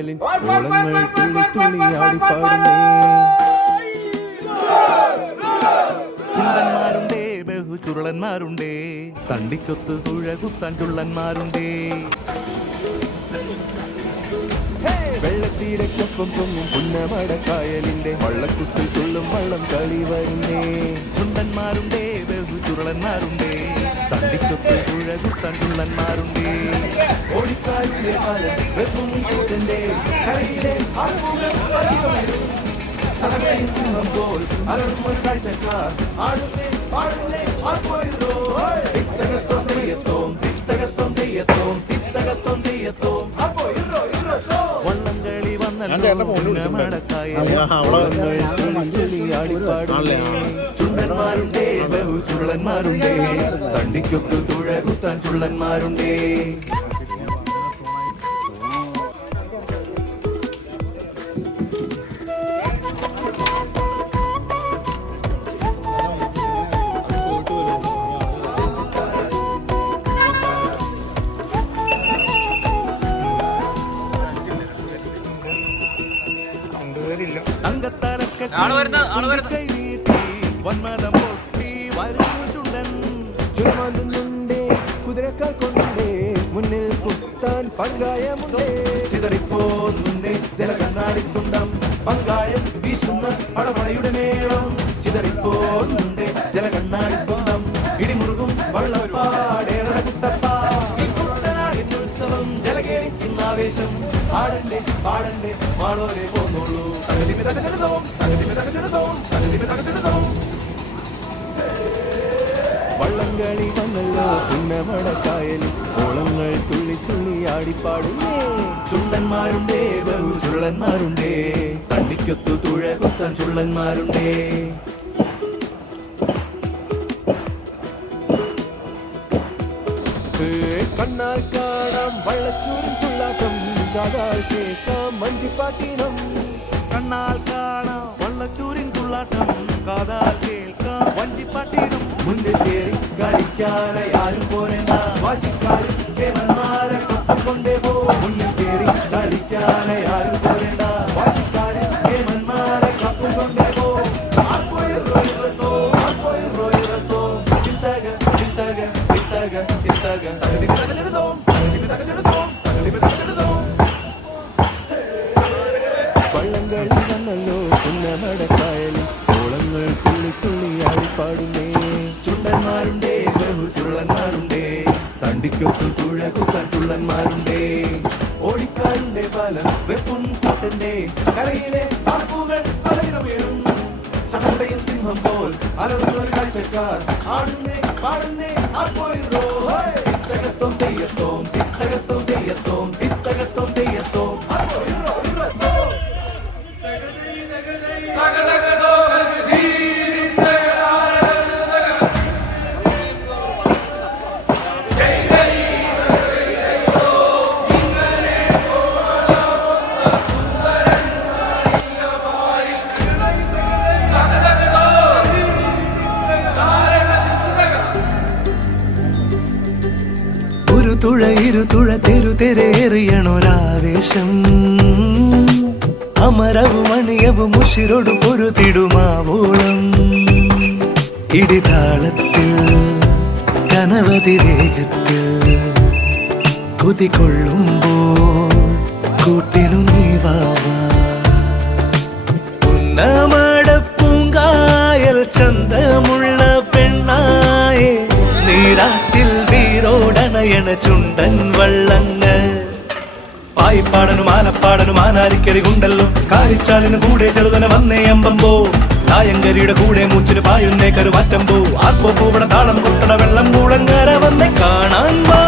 കായലിൻ ഓളങ്ങൾ തുള്ളി തുള്ളി ആടിപ്പാടുന്നേ. ചുണ്ടന്മാരുണ്ടേ ബഹു ചുരുളന്മാരുണ്ടേ, തണ്ടിക്കൊത്ത് തുഴകുത്താൻ ചുള്ളന്മാരുണ്ടേ. വെള്ളത്തീരക്കൊപ്പം പൊങ്ങും പുന്നമടക്കായലിന്റെ വള്ളക്കുത്തിൽ തുള്ളും വള്ളം കളി വരുന്നേ. ചുണ്ടന്മാരുണ്ടേ ബഹു ചുരുളന്മാരുണ്ടേ, തണ്ടിക്കൊത്ത് തുഴകുത്താൻ ചുള്ളന്മാരുണ്ടേ. ഓടിക്കാരുടെ പാലം വെപ്പും കൂട്ടന്റെ കരയിലെ ആർപ്പുകൾ പലതുമരും സടകയും സിംഹം പോൽ അലറും ഒരു കാഴ്ചക്കാർ ആടുന്നേ പാടുന്നേ ആർപ്പോയിരോ. തിത്തകത്തോം തെയ്യത്തോം തിത്തകത്തോം തെയ്യത്തോം തിത്തകത്തോം തെയ്യത്തോം ആർപ്പോയിരോ ഇരോ. വള്ളംകളി വന്നല്ലോ ആടിപ്പാടുന്നേ. ചുണ്ടന്മാരുണ്ടേ ബഹു ചുരുളന്മാരുണ്ടേ, തണ്ടിക്കൊത്ത് തുഴകുത്താൻ ചുള്ളന്മാരുണ്ടേ. കുതിരക്കാർ കൊണ്ടേ മുന്നിൽ കുത്താൻ പങ്കായമുണ്ടേ. ചിതറിപ്പോന്നുണ്ടേ ജലകണ്ണാടിത്തുണ്ടം പങ്കായം വീശുന്ന പടമഴയുടെ മേളം. ചിതറിപ്പോന്നുണ്ടേ ജലകണ്ണാടിത്തുണ്ടം ഇടിമുറുകും വള്ളപ്പാടേറെ കുത്തപ്പാ. ഈ കുട്ടനാടിൻ ഉത്സവം ജലകേളിക്കുന്ന ആവേശം. ആടണ്ടേ പാടണ്ടേ മാളോരെ പോന്നോളൂ. തകതിമി തകചെടുതോം തകതിമി തകചെടുതോം തകതിമി തകചെടുതോം. വള്ളംകളി വന്നല്ലോ പുന്നമടക്കായലിൽ ഓളങ്ങൾ തുള്ളി തുള്ളി ആടിപ്പാടുന്നേ. ചുള്ളന്മാരുണ്ടേ ബഹു ചുള്ളന്മാരുണ്ടേ, തണ്ടിക്കൊത്തു തുഴകുത്താൻ ചുള്ളന്മാരുണ്ടേ. കണ്ണാൽ കാണാം വള്ളച്ചൂരിൻ തുള്ളാട്ടം, കാതാൽ കേൾക്കാം മഞ്ചിപ്പാട്ടിനം. കണ്ണാൽ കാണാം വള്ളച്ചൂരിൻ തുള്ളാട്ടം, കാതാൽ കേൾക്കാം വഞ്ചിപ്പാട്ടിനം. മുന്നിൽ കേറി കളിക്കാനായി ആരും പോരണ്ട, വാശിക്കാരും കേമന്മാരെ കൊപ്പം കൊണ്ടേ പോ. മുന്നിൽ കേറി കളിക്കാനായി ആരും പോരണ്ട, വാശിക്കാരും കേമന്മാരെ കൊപ്പം കൊണ്ടേ പോ. ആർപ്പോയിരോ ആർപ്പോയിരോ ഇത്തക ഇത്തക ഇത്തക ഇത്തക തകതിമി തകചെടുതോം തകതിമി തകചെടുതോം തകതിമി തകചെടുതോം. വള്ളംകളി വന്നല്ലോ പുന്നമടക്കായലിൽ ഓളങ്ങൾ തുള്ളി തുള്ളി ആടിപ്പാടുന്നേ. ചുണ്ടന്മാരുണ്ടേ ബഹു ചുരുളന്മാരുണ്ടേ, തണ്ടിക്കൊത്തു തുഴകുത്താൻ ചുള്ളന്മാരുണ്ടേ. ഓടിക്കാരുടെ പാലം വെപ്പും കൂട്ടന്റെ കരയിലെ ആർപ്പുകൾ പലവിധമേറും. സടകയും സിംഹം പോൽ അലറുന്ന ഒരു കാഴ്ചക്കാർ ആടുന്നേ പാടുന്നേ ആർപ്പോയിരോ. തിത്തകത്തോം തെയ്യത്തോം തിത്തകത്തോം തെയ്യത്തോം തിത്തകത്തോം തെയ്യത്തോം ആർപ്പോയിരോ ഇരോ. ഒരു തുഴ ഇരുതുഴ തെരുതെരേറിയണൊരാവേശം. അമരവും അണിയവും ഉശിരോട് പൊരുതിടുമാവോളം. ഇടിതാളത്തിൽ കനവധി വേഗത്തിൽ കുതികൊള്ളുമ്പോൾ കൂട്ടിനു നീവാവാ. ഉന്നമടപ്പൂങ്കായൽ ചന്തമുള്ള പെണ്ണായേ, നീരാട്ടിൽ വീരോടണയണ ചുണ്ടൻ വള്ളങ്ങൾ. പായിപ്പാടനും ആനപ്പാടനും ആനാരിക്കരി ഉണ്ടല്ലോ, കാരിച്ചാലിന് കൂടെ ചെറുതന വന്നേ അമ്പമ്പോ. തായങ്കരിയുടെ കൂടെ മൂച്ചിന് പായുന്നേ കരുവാറ്റമ്പോ. ആർപ്പോ പൂവണ താളം കൊട്ടണ വെള്ളം കൂടങ്ങര വന്നേ കാണാൻ വാ.